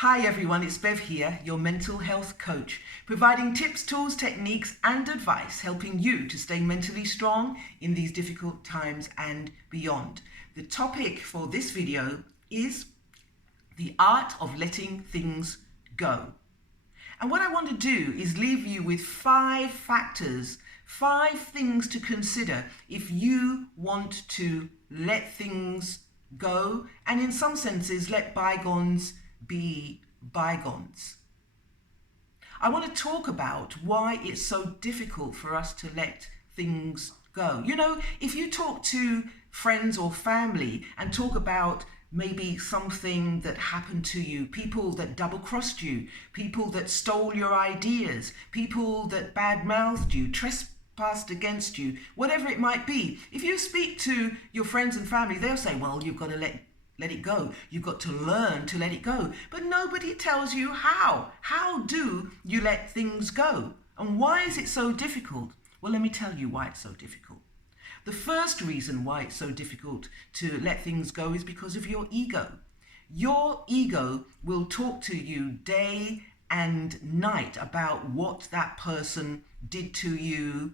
Hi everyone, it's Bev here, your mental health coach, providing tips, tools, techniques and advice, helping you to stay mentally strong in these difficult times and beyond. The topic for this video is the art of letting things go. And what I want to do is leave you with 5 factors, 5 things to consider if you want to let things go, and in some senses let bygones be bygones. I want to talk about why it's so difficult for us to let things go. You know, if you talk to friends or family and talk about maybe something that happened to you, people that double-crossed you, people that stole your ideas, people that bad-mouthed you, trespassed against you, whatever it might be. If you speak to your friends and family, they'll say, well, you've got to let it go. You've got to learn to let it go. But nobody tells you how. How do you let things go? And why is it so difficult? Well, let me tell you why it's so difficult. The first reason why it's so difficult to let things go is because of your ego. Your ego will talk to you day and night about what that person did to you,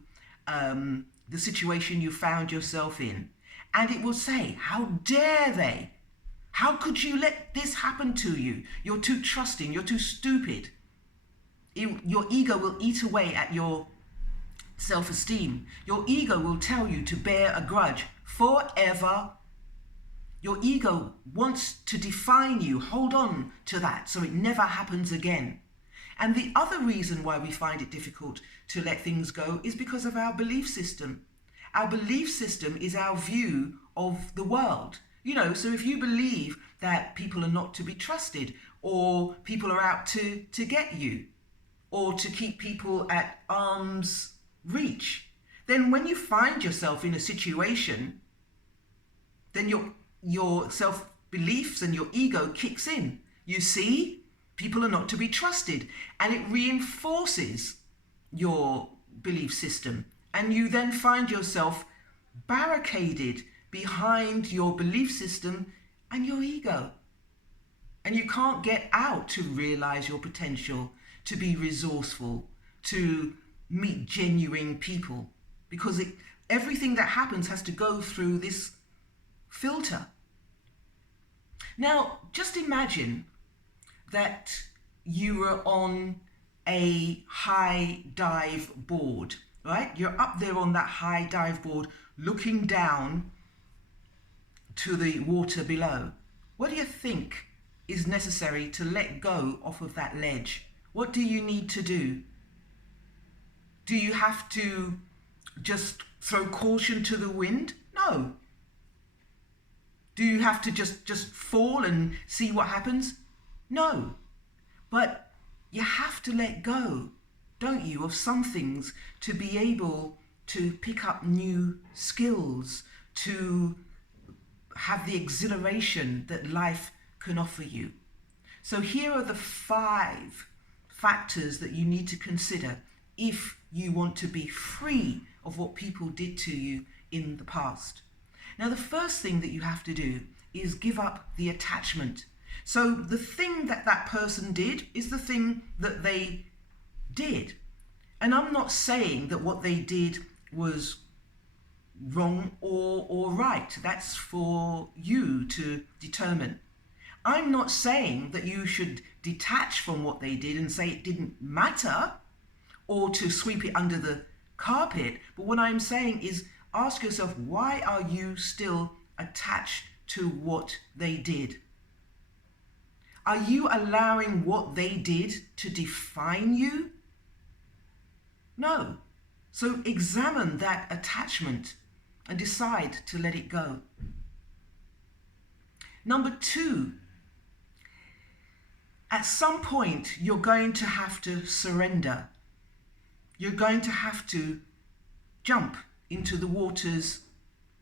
the situation you found yourself in. And it will say, how dare they? How could you let this happen to you? You're too trusting, you're too stupid. Your ego will eat away at your self-esteem. Your ego will tell you to bear a grudge forever. Your ego wants to define you. Hold on to that so it never happens again. And the other reason why we find it difficult to let things go is because of our belief system. Our belief system is our view of the world. You know, so if you believe that people are not to be trusted, or people are out to get you, or to keep people at arm's reach, then when you find yourself in a situation, then your self-beliefs and your ego kicks in. You see, people are not to be trusted, and it reinforces your belief system. And you then find yourself barricaded behind your belief system and your ego. And you can't get out to realize your potential, to be resourceful, to meet genuine people, because everything that happens has to go through this filter. Now, just imagine that you were on a high dive board, right? You're up there on that high dive board looking down to the water below. What do you think is necessary to let go off of that ledge? What do you need to do? Do you have to just throw caution to the wind? No. Do you have to just fall and see what happens? No. But you have to let go, don't you, of some things to be able to pick up new skills, to have the exhilaration that life can offer you. So here are the 5 factors that you need to consider if you want to be free of what people did to you in the past. Now, the first thing that you have to do is give up the attachment. So the thing that that person did is the thing that they did. And I'm not saying that what they did was wrong or right. That's for you to determine. I'm not saying that you should detach from what they did and say it didn't matter, or to sweep it under the carpet. But what I'm saying is ask yourself, why are you still attached to what they did? Are you allowing what they did to define you? No. So examine that attachment and decide to let it go. Number 2, at some point you're going to have to surrender. You're going to have to jump into the waters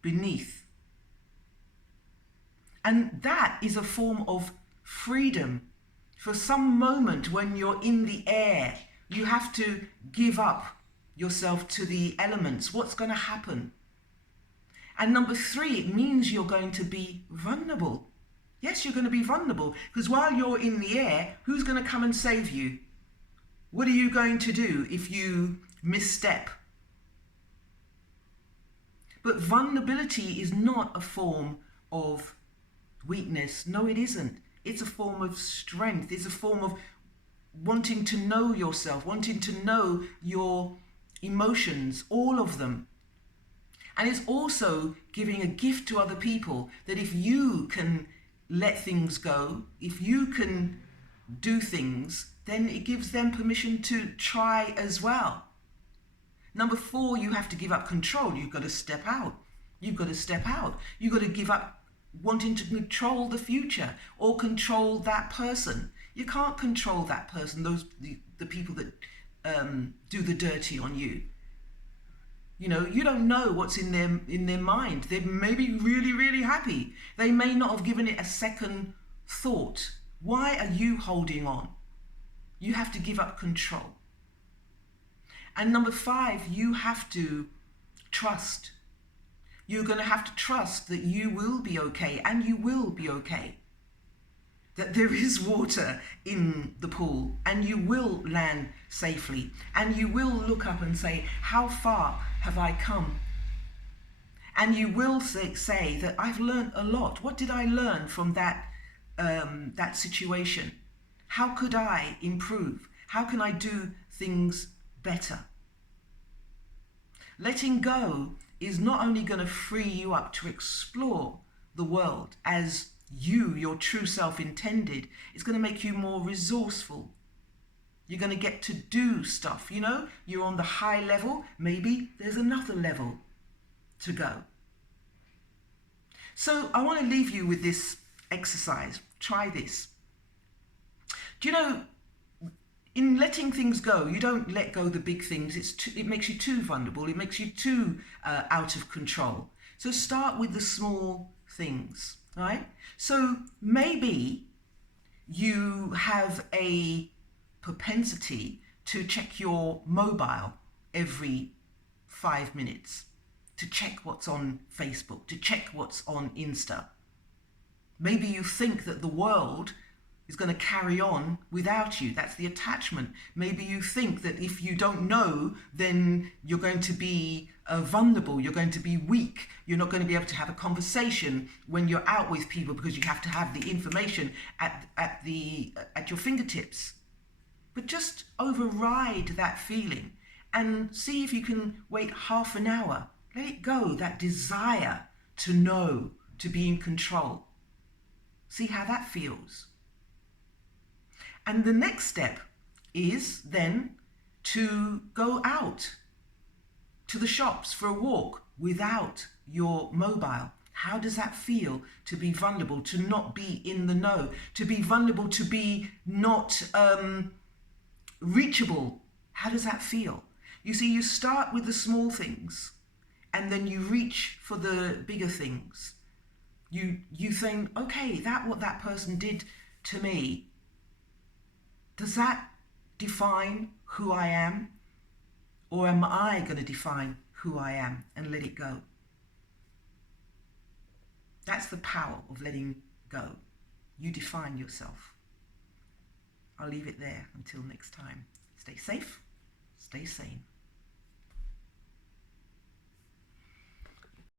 beneath. And that is a form of freedom. For some moment when you're in the air, you have to give up yourself to the elements. What's going to happen? And number 3, it means you're going to be vulnerable. Yes, you're going to be vulnerable, because while you're in the air, who's going to come and save you? What are you going to do if you misstep? But vulnerability is not a form of weakness. No, it isn't. It's a form of strength. It's a form of wanting to know yourself, wanting to know your emotions, all of them. And it's also giving a gift to other people, that if you can let things go, if you can do things, then it gives them permission to try as well. Number 4, you have to give up control. You've got to step out. You've got to step out. You've got to give up wanting to control the future or control that person. You can't control that person, the people that do the dirty on you. You know, you don't know what's in their mind. They may be really, really happy. They may not have given it a second thought. Why are you holding on? You have to give up control. And number 5, you have to trust. You're going to have to trust that you will be okay, and you will be okay. That there is water in the pool, and you will land safely, and you will look up and say, how far have I come? And you will say that I've learned a lot. What did I learn from that situation? How could I improve? How can I do things better? Letting go is not only going to free you up to explore the world as you, your true self, intended. It's going to make you more resourceful. You're going to get to do stuff. You know, you're on the high level. Maybe there's another level to go. So I want to leave you with this exercise. Try this. Do you know, in letting things go, you don't let go the big things. It makes you too vulnerable. It makes you too out of control. So start with the small things, right? So maybe you have a propensity to check your mobile every 5 minutes, to check what's on Facebook, to check what's on Insta. Maybe you think that the world is going to carry on without you. That's the attachment. Maybe you think that if you don't know, then you're going to be vulnerable, you're going to be weak, you're not going to be able to have a conversation when you're out with people because you have to have the information at your fingertips. But just override that feeling and see if you can wait half an hour. Let it go, that desire to know, to be in control. See how that feels. And the next step is then to go out to the shops for a walk without your mobile. How does that feel to be vulnerable, to not be in the know, to be vulnerable, to be not reachable? How does that feel? You see, you start with the small things and then you reach for the bigger things. You think, okay, what that person did to me, does that define who I am? Or am I going to define who I am and let it go? That's the power of letting go. You define yourself. I'll leave it there until next time. Stay safe, stay sane.